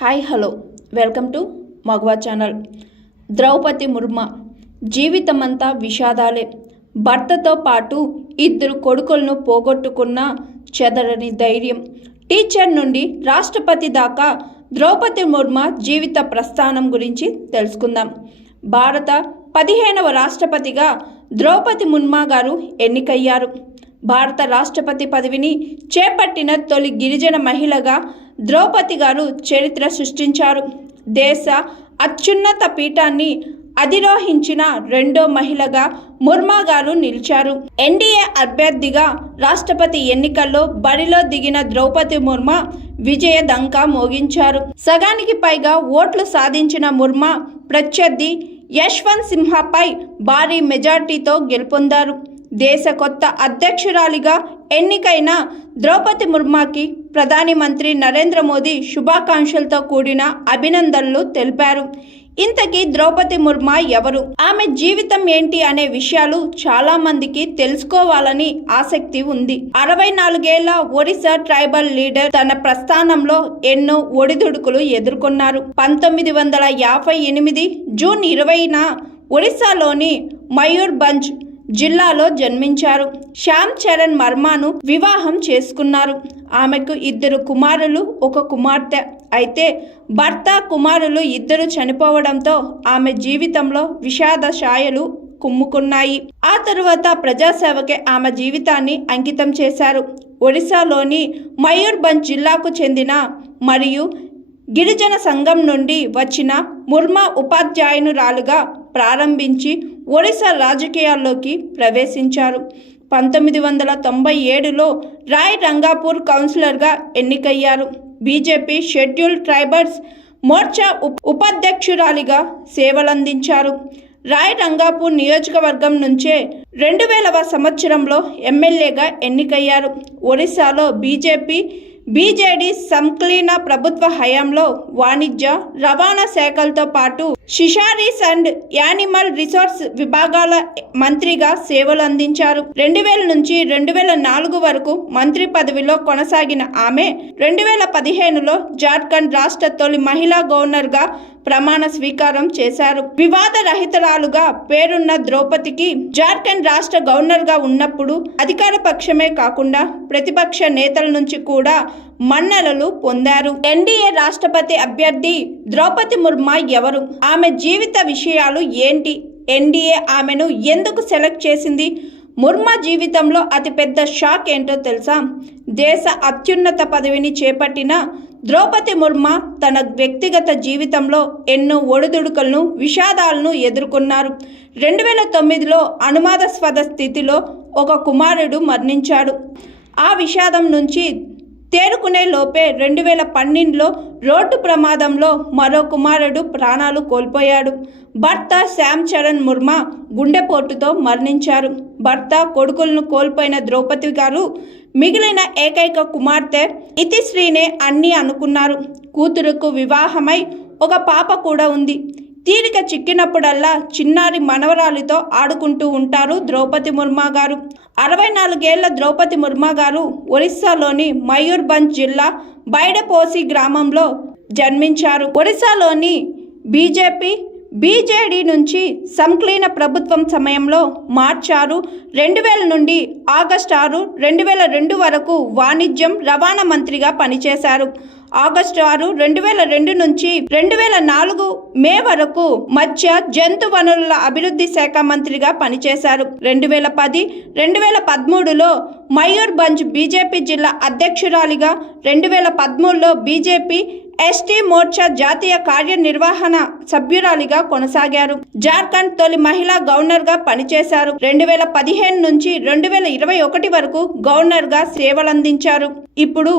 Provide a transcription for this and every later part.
Hi hello welcome to Magava channel. Draupadi Murmu జీవితమంతా విషాదాలే. భర్తతో పాటు 2 కొడుకులను పోగొట్టుకున్న చెదరని ధైర్యం. టీచర్ నుండి రాష్ట్రపతి దాకా ద్రౌపది ముర్ము జీవిత ప్రస్థానం గురించి తెలుసుకుందాం. భారత 15వ రాష్ట్రపతిగా ద్రౌపది ముర్ము గారు ఎన్నికయ్యారు. భారత రాష్ట్రపతి పదవిని చేపట్టిన తొలి గిరిజన మహిళగా ద్రౌపది గారు చరిత్ర సృష్టించారు. దేశ అత్యున్నత పీఠాన్ని అధిరోహించిన 2వ మహిళగా ముర్ము గారు నిలిచారు. ఎన్డీఏ అభ్యర్థిగా రాష్ట్రపతి ఎన్నికల్లో బరిలో దిగిన ద్రౌపది ముర్ము విజయ డంకా మోగించారు. సగానికి పైగా ఓట్లు సాధించిన ముర్ము ప్రత్యర్థి యశ్వంత్ సిన్హాపై భారీ మెజార్టీతో గెలుపొందారు. దేశ కొత్త అధ్యక్షురాలిగా ఎన్నికైన ద్రౌపది ముర్ముకి ప్రధాని మంత్రి నరేంద్ర మోదీ శుభాకాంక్షలతో కూడిన అభినందనలు తెలిపారు. ఇంతకీ ద్రౌపది ముర్ము ఎవరు, ఆమె జీవితం ఏంటి అనే విషయాలు చాలా మందికి తెలుసుకోవాలని ఆసక్తి ఉంది. 64 ఏళ్ల ఒడిశా ట్రైబల్ లీడర్ తన ప్రస్థానంలో ఎన్నో ఒడిదుడుకులు ఎదుర్కొన్నారు. 1958 జూన్ 20న ఒడిశాలోని మయూర్భంజ్ జిల్లాలో జన్మించారు. శ్యామ్ చరణ్ వర్మను వివాహం చేసుకున్నారు. ఆమెకు 2 కుమారులు, 1 కుమార్తె. అయితే భర్త, కుమారులు 2 చనిపోవడంతో ఆమె జీవితంలో విషాద ఛాయలు కుమ్ముకున్నాయి. ఆ తరువాత ప్రజాసేవకే ఆమె జీవితాన్ని అంకితం చేశారు. ఒడిశాలోని మయూర్భంజ్ జిల్లాకు చెందిన మరియు గిరిజన సంఘం నుండి వచ్చిన ముర్ము ఉపాధ్యాయురాలుగా ప్రారంభించి ఒడిశా రాజకీయాల్లోకి ప్రవేశించారు. 1997లో రాయ్ రంగాపూర్ కౌన్సిలర్గా ఎన్నికయ్యారు. బీజేపీ షెడ్యూల్డ్ ట్రైబల్స్ మోర్చా ఉపాధ్యక్షురాలిగా సేవలందించారు. రాయ్ రంగాపూర్ నియోజకవర్గం నుంచే 2000వ సంవత్సరంలో ఎమ్మెల్యేగా ఎన్నికయ్యారు. ఒడిశాలో బీజేడీ సంకలీన ప్రభుత్వ హయాంలో వాణిజ్య, రవాణా శాఖలతో పాటు ఫిషరీస్ అండ్ యానిమల్ రిసోర్స్ విభాగాల మంత్రిగా సేవలు అందించారు. 2000 నుంచి 2004 వరకు మంత్రి పదవిలో కొనసాగిన ఆమె 2015లో జార్ఖండ్ రాష్ట్ర తొలి మహిళా గవర్నర్గా ప్రమాణ స్వీకారం చేశారు. వివాద రహితురాలుగా పేరున్న ద్రౌపదికి జార్ఖండ్ రాష్ట్ర గవర్నర్గా ఉన్నప్పుడు అధికార పక్షమే కాకుండా ప్రతిపక్ష నేతల నుంచి కూడా మన్ననలు పొందారు. ఎన్డీఏ రాష్ట్రపతి అభ్యర్థి ద్రౌపది ముర్ము ఎవరు, ఆమె జీవిత విషయాలు ఏంటి, ఎన్డీఏ ఆమెను ఎందుకు సెలెక్ట్ చేసింది, ముర్ము జీవితంలో అతిపెద్ద షాక్ ఏంటో తెలుసా? దేశ అత్యున్నత పదవిని చేపట్టిన ద్రౌపది ముర్ము తన వ్యక్తిగత జీవితంలో ఎన్నో ఒడిదుడుకులను, విషాదాలను ఎదుర్కొన్నారు. 2009లో అనుమానాస్పద స్థితిలో 1 కుమారుడు మరణించాడు. ఆ విషాదం నుంచి తేరుకునే లోపే 2012లో రోడ్డు ప్రమాదంలో మరో కుమారుడు ప్రాణాలు కోల్పోయాడు. భర్త శ్యామ్ చరణ్ వర్మ గుండెపోటుతో మరణించారు. భర్త, కొడుకులను కోల్పోయిన ద్రౌపది గారు మిగిలిన ఏకైక కుమార్తె ఇతిశ్రీనే అన్నీ అనుకున్నారు. కూతురుకు వివాహమై 1 పాప కూడా ఉంది. తీరిక చిక్కినప్పుడల్లా చిన్నారి మనవరాలితో ఆడుకుంటూ ఉంటారు ద్రౌపది ముర్ము గారు. 64 ఏళ్ల ద్రౌపది ముర్ము గారు ఒడిశాలోని మయూర్భంజ్ జిల్లా బైడపోసి గ్రామంలో జన్మించారు. ఒడిశాలోని బీజేడీ నుంచి సంకలీన ప్రభుత్వం సమయంలో మార్చి 6, 2000 నుండి ఆగస్టు 6, 2002 వరకు వాణిజ్యం, రవాణా మంత్రిగా పనిచేశారు. ఆగస్టు 6, 2002 నుంచి 2004 మే వరకు మత్స్య, జంతు వనరుల అభివృద్ధి శాఖ మంత్రిగా పనిచేశారు. 2010, 2013లో మయూర్భంజ్ బీజేపీ జిల్లా అధ్యక్షురాలిగా, 2013లో బీజేపీ ఎస్టీ మోర్చా జాతీయ కార్యనిర్వహణ సభ్యురాలిగా కొనసాగారు. జార్ఖండ్ తొలి మహిళా గవర్నర్గా పనిచేశారు. 2015 నుంచి 2021 వరకు గవర్నర్గా సేవలందించారు. ఇప్పుడు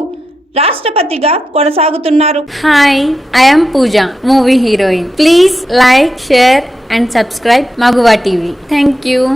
రాష్ట్రపతిగా కొనసాగుతున్నారు. Hi, I'm Pooja, movie heroine. Please like, share and subscribe Maguva TV. Thank you.